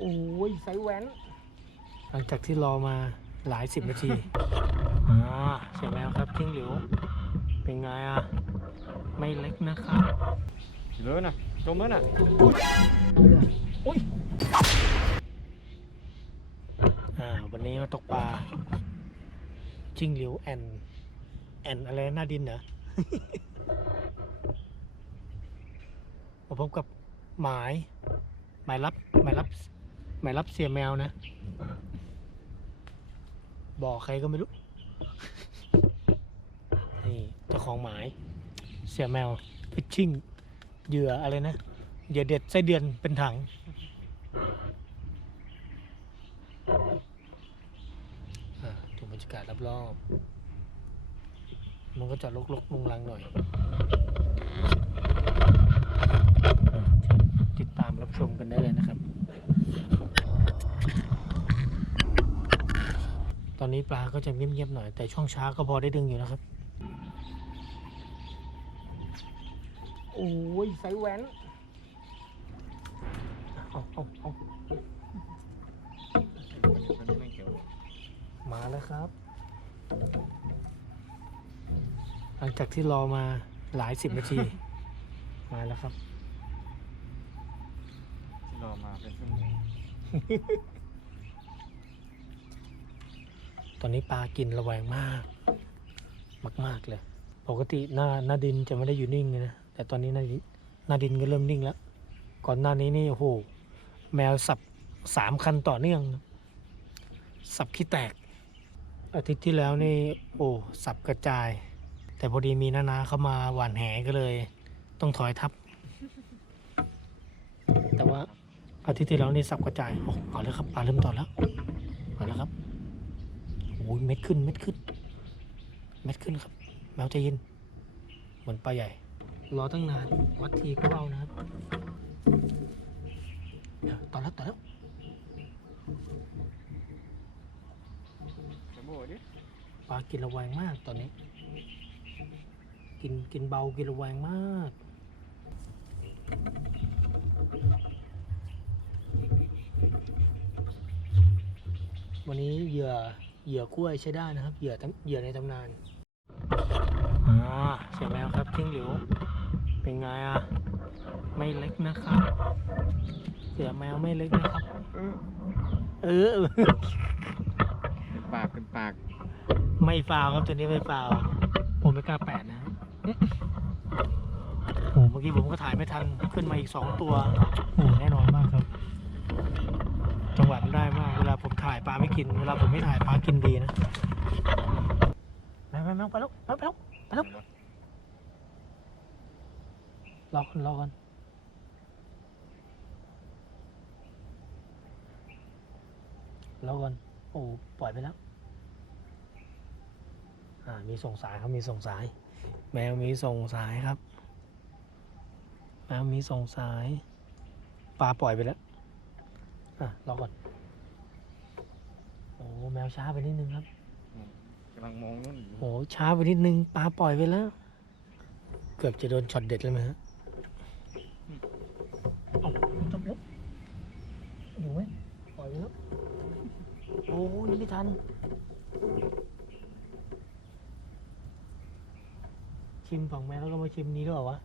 โอ้ยไซส์แว้นหลังจากที่รอมาหลายสิบนาที อ่า เสียแมวครับทิ้งหลิว เป็นไงอะ ไม่เล็กนะครับ lớn nè trông mất nè อุ้ยอ่า วันนี้มาตกปลาจิ้งหลิวแอนแอนอะไรหน้าดินเหรอ มาพบกับหมาย หมายรับ หมายรับ หมายรับเสียแมวนะ บอกใครก็ไม่รู้ นี่เจ้าของหมาย เสียแมวฟิชชิ่งเหยื่ออะไรนะ เหยื่อเด็ดไส้เดือนเป็นถัง อ่าดูบรรยากาศรอบๆมันก็จะลกๆลุงลังหน่อยติดตามรับชมกันได้เลยนะครับ ตอนนี้ปลาก็จะเงียบๆหน่อย แต่ช่วงเช้าก็พอได้ดึงอยู่นะครับ โอ้ยไซส์แว้นเอาเอาเอามาแล้วครับ หลังจากที่รอมาหลายสิบนาที มาแล้วครับ รอมาเป็นชั่วโมงตอนนี้ปลากินระแวงมาก มาก ๆ เลย ปกติหน้าหน้าดินจะไม่ได้อยู่นิ่งเลยนะ แต่ตอนนี้หน้าดินหน้าดินก็เริ่มนิ่งแล้ว ก่อนหน้านี้นี่โอ้โห แมวสับสามคันต่อเนื่อง สับขี้แตก อาทิตย์ที่แล้วนี่ โอ้สับกระจาย แต่พอดีมีนานาเข้ามาหว่านแหก็เลย ต้องถอยทับ แต่ว่า อาทิตย์ที่แล้วนี่สับกระจายโอ้เอาแล้วครับปลาเริ่มต่อแล้วเอาแล้วครับโอ้ยเม็ดขึ้นเม็ดขึ้น เม็ดขึ้นครับ แมวใจเย็นเหมือนปลาใหญ่ รอตั้งนานวัดทีก็เบ้านะครับเดี๋ยวต่อแล้วต่อแล้วจะโม่ดิปลากินระแวงมากตอนนี้ กินกินเบากินระแวงมาก วันนี้เหยื่อเหยื่อกล้วยใช้ได้นะครับ เหยื่อตำเหยื่อในตำนานอ่าเสียแมวครับทิ้งหลิวเป็นไงอะไม่เล็กนะครับ เสียแมวไม่เล็กนะครับ เออเออเป็นปากเป็นปาก ไม่ฟาวครับตัวนี้ไม่ฟาวผมไม่กล้าแปดนะครับโอ้เมื่อกี้ผมก็ถ่ายไม่ทันขึ้นมาอีกสองตัวโอ้แน่นอนมากครับ จังหวะมันได้มากเวลาผม ถ่ายปลาไม่กิน เวลาผมไม่ถ่ายปลากินดีนะแมวแมวแมวไปแล้วไปล้วไปล้วรอก่อนรอก่อนรอก่อนโอ้ปล่อยไปแล้วอ่ามีส่งสายครับมีส่งสาย แมวมีส่งสายครับแมวมีส่งสายปลาปล่อยไปแล้วอะรอก่อน แมวช้าไปนิดนึงครับกำลังมองนู่นอยู่โอ้ช้าไปนิดนึงปลาปล่อยไปแล้ว เกือบจะโดนช็อตเด็ดเลยไหมฮะเอาจบแล้วอยู่ไหมปล่อยไปแล้วโอ้ยไม่ทัน ชิมฝั่งแม่แล้วก็มาชิมนี้ด้วยเหรอวะ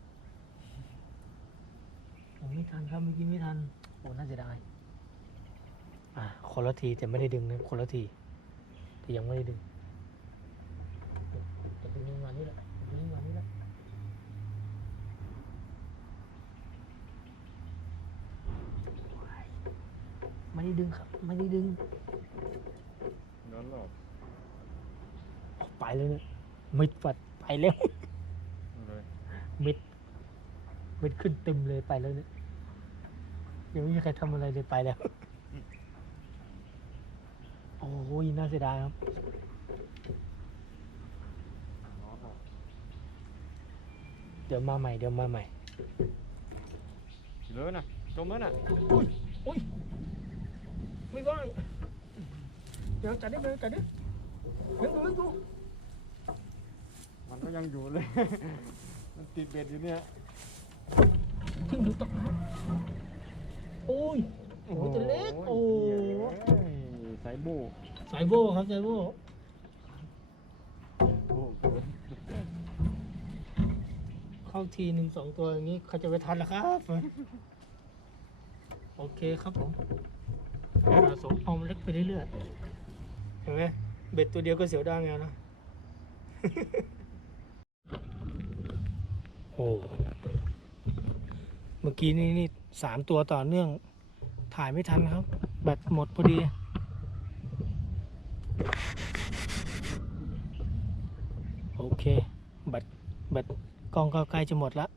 ผมไม่ทันครับเมื่อกี้ไม่ทันโอ้น่าเสียดาย อะคนละทีแต่ไม่ได้ดึงนะคนละทีแต่ยังไม่ได้ดึงจะเป็นยังไงนี่แหละจะเป็นยังไงนี่แหละไม่ได้ดึงครับ ไม่ได้ดึงย้อนหลอกไปเลยเนี่ยมิดปัดไปแล้วเลยมิดมิดขึ้นเต็มเลยไปแล้วเนี่ยยังไม่มีใครทำอะไรเลยไปแล้ว โอ้ยน่าเสียดายครับย้อนหลอกเดี๋ยวมาใหม่เดี๋ยวมาใหม่ lớn nè trông mất nè อุ้ยไม่ว่างเดี๋ยวจัดได้ไหมจัดได้เฮ้ยดูเฮ้ยดูมันก็ยังอยู่เลย มันติดเบ็ดอยู่เนี่ยทิ้งดูตกน้ำโอ้ยโอ้โหตัวเล็กโอ้เหี้ยเอ้ย สายโบกสายโบครับสายโบโบกเกินเข้าทีหนึ่งสองตัวอย่างนี้เขาจะไปทันแล้วครับ โอเคครับผมสะสมเอามันเล็กไปเรื่อยๆ เห็นไหมเบ็ดตัวเดียวก็เสียวได้ไงนะ โอ้เมื่อกี้นี่นี่สามตัวต่อเนื่อง ถ่ายไม่ทันครับ แบตหมดพอดี โอเคแบตแบตกล้องก็ใกล้จะหมดละ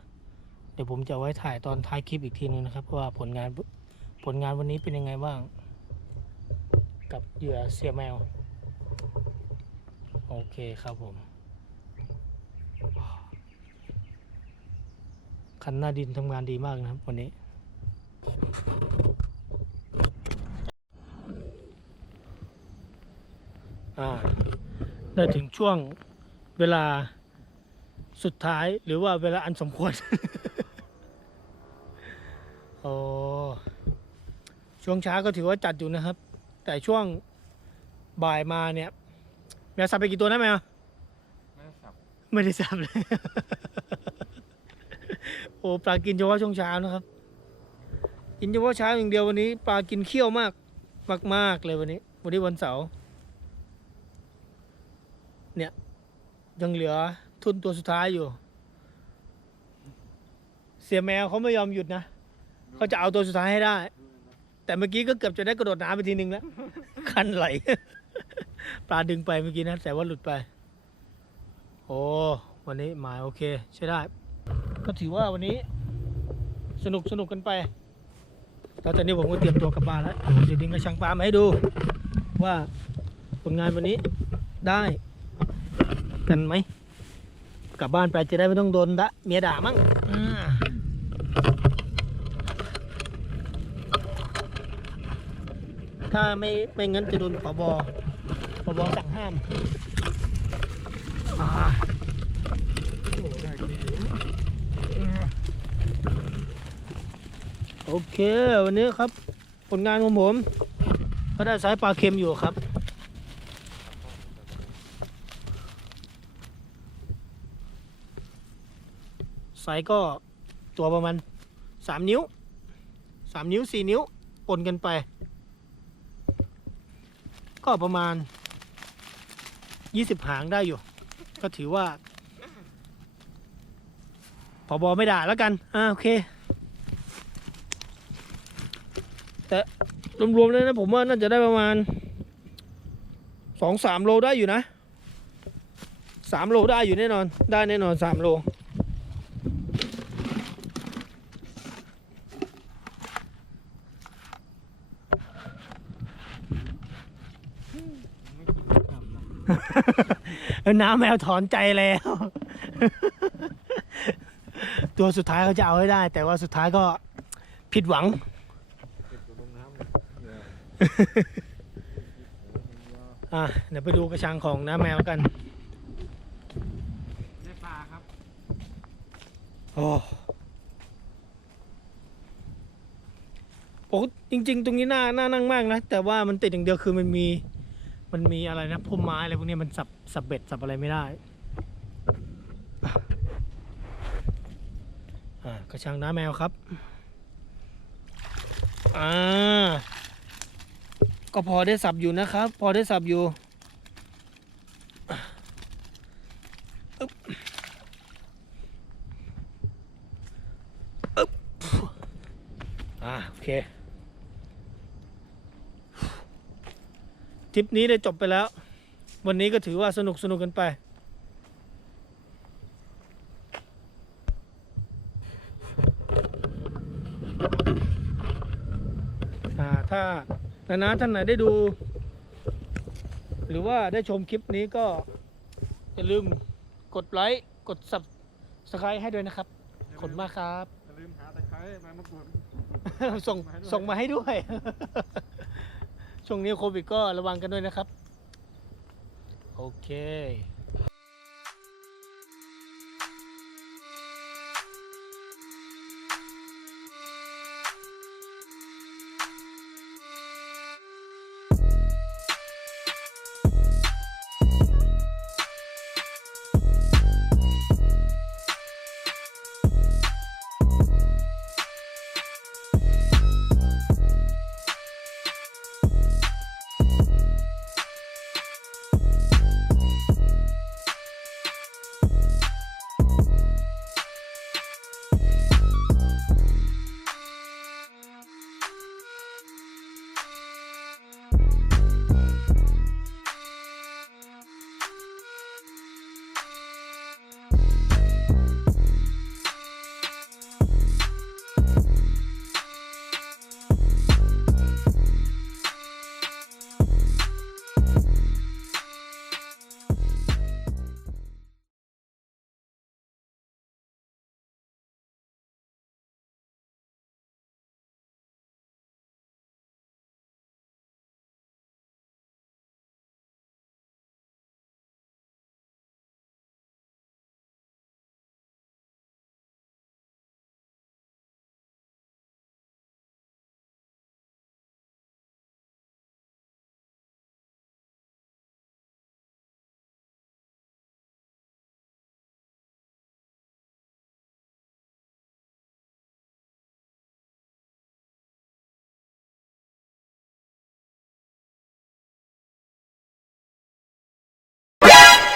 เดี๋ยวผมจะไว้ถ่ายตอนท้ายคลิปอีกทีนึงนะครับว่าผลงานผลงานวันนี้เป็นยังไงบ้าง กับเหยื่อเสียแมว โอเคครับผม คันหน้าดินทำงานดีมากนะครับวันนี้ อ่า ได้ถึงช่วงเวลาสุดท้ายหรือว่าเวลาอันสมควร โอ้ช่วงเช้าก็ถือว่าจัดอยู่นะครับ แต่ช่วงบ่ายมาเนี่ย แมวสับไปกี่ตัวนะแมว ไม่ได้สับไม่ได้สับเลย โอ้ปลากินเฉพาะช่วงเช้านะครับ กินเฉพาะเช้าอย่างเดียววันนี้ ปลากินเขี้ยวมาก มากมากๆเลยวันนี้ วันนี้วันเสาร์ เนี่ย ยังเหลือทุนตัวสุดท้ายอยู่ เสียแมวเขาไม่ยอมหยุดนะเขาจะเอาตัวสุดท้ายให้ได้ แต่เมื่อกี้ก็เกือบจะได้กระโดดน้ำไปทีนึงแล้ว คันไหล ปลาดึงไปเมื่อกี้นะ แต่ว่าหลุดไป โอ้วันนี้หมายโอเค ใช้ได้ ก็ถือว่าวันนี้ สนุกสนุกกันไปแล้วตอนนี้ผมก็เตรียมตัวกลับบ้านแล้วผมจะดึงกระชังปลามาให้ดู ว่าผลงานวันนี้ได้ กันไหม กลับบ้านไปจะได้ไม่ต้องโดนดะเมียด่ามั้งอ่าถ้าไม่ไม่งั้นจะโดนผบผบสั่งห้ามอ่าโอ้ได้ดีโอเค วันนี้ครับ ผลงานของผม ก็ได้สายปลาเค็มอยู่ครับ ไซ ส์ก็ตัวประมาณสามนิ้วสามนิ้วสี่นิ้วปนกันไป ก็ประมาณยี่สิบหางได้อยู่ ก็ถือว่าพอบอไม่ด่าแล้วกัน อ่าโอเค แต่รวมๆเลยนะผมว่าน่าจะได้ประมาณสองสามโลได้อยู่นะสามโลได้อยู่แน่นอน ได้แน่นอนสามโล น้ำแมวถอนใจแล้ว ตัวสุดท้ายเขาจะเอาให้ได้ แต่ว่าสุดท้ายก็ผิดหวังเก็บอยู่ลงน้ำเลยเดี๋ยวอะเดี๋ยวไปดูกระชังของน้าแมวกัน ได้ปลาครับ โอ้โอ้จริง ๆ ตรงนี้น่าน่านั่งมากนะ แต่ว่ามันติดอย่างเดียวคือมันมี มันมีอะไรนะพุ่มไม้อะไรพวกนี้มันสับสับเบ็ดสับอะไรไม่ได้อ่ากระชังน้าแมวครับ อ่า ก็พอได้สับอยู่นะครับ พอได้สับอยู่อึ๊บอึ๊บอ่า โอเค ทริปนี้ได้จบไปแล้ว วันนี้ก็ถือว่าสนุกสนุกกันไปอ่าถ้านานาท่านไหนได้ดู หรือว่าได้ชมคลิปนี้ก็ อย่าลืมกดไลค์กด subscribe ให้ด้วยนะครับ ขอบคุณมากครับ อย่าลืมหาตะไคร้ใบมะกรูด ส่งส่ส่งงมามาให้ให้ด้ด้ววยย ช่วงนี้โควิดก็ระวังกันด้วยนะครับ โอเค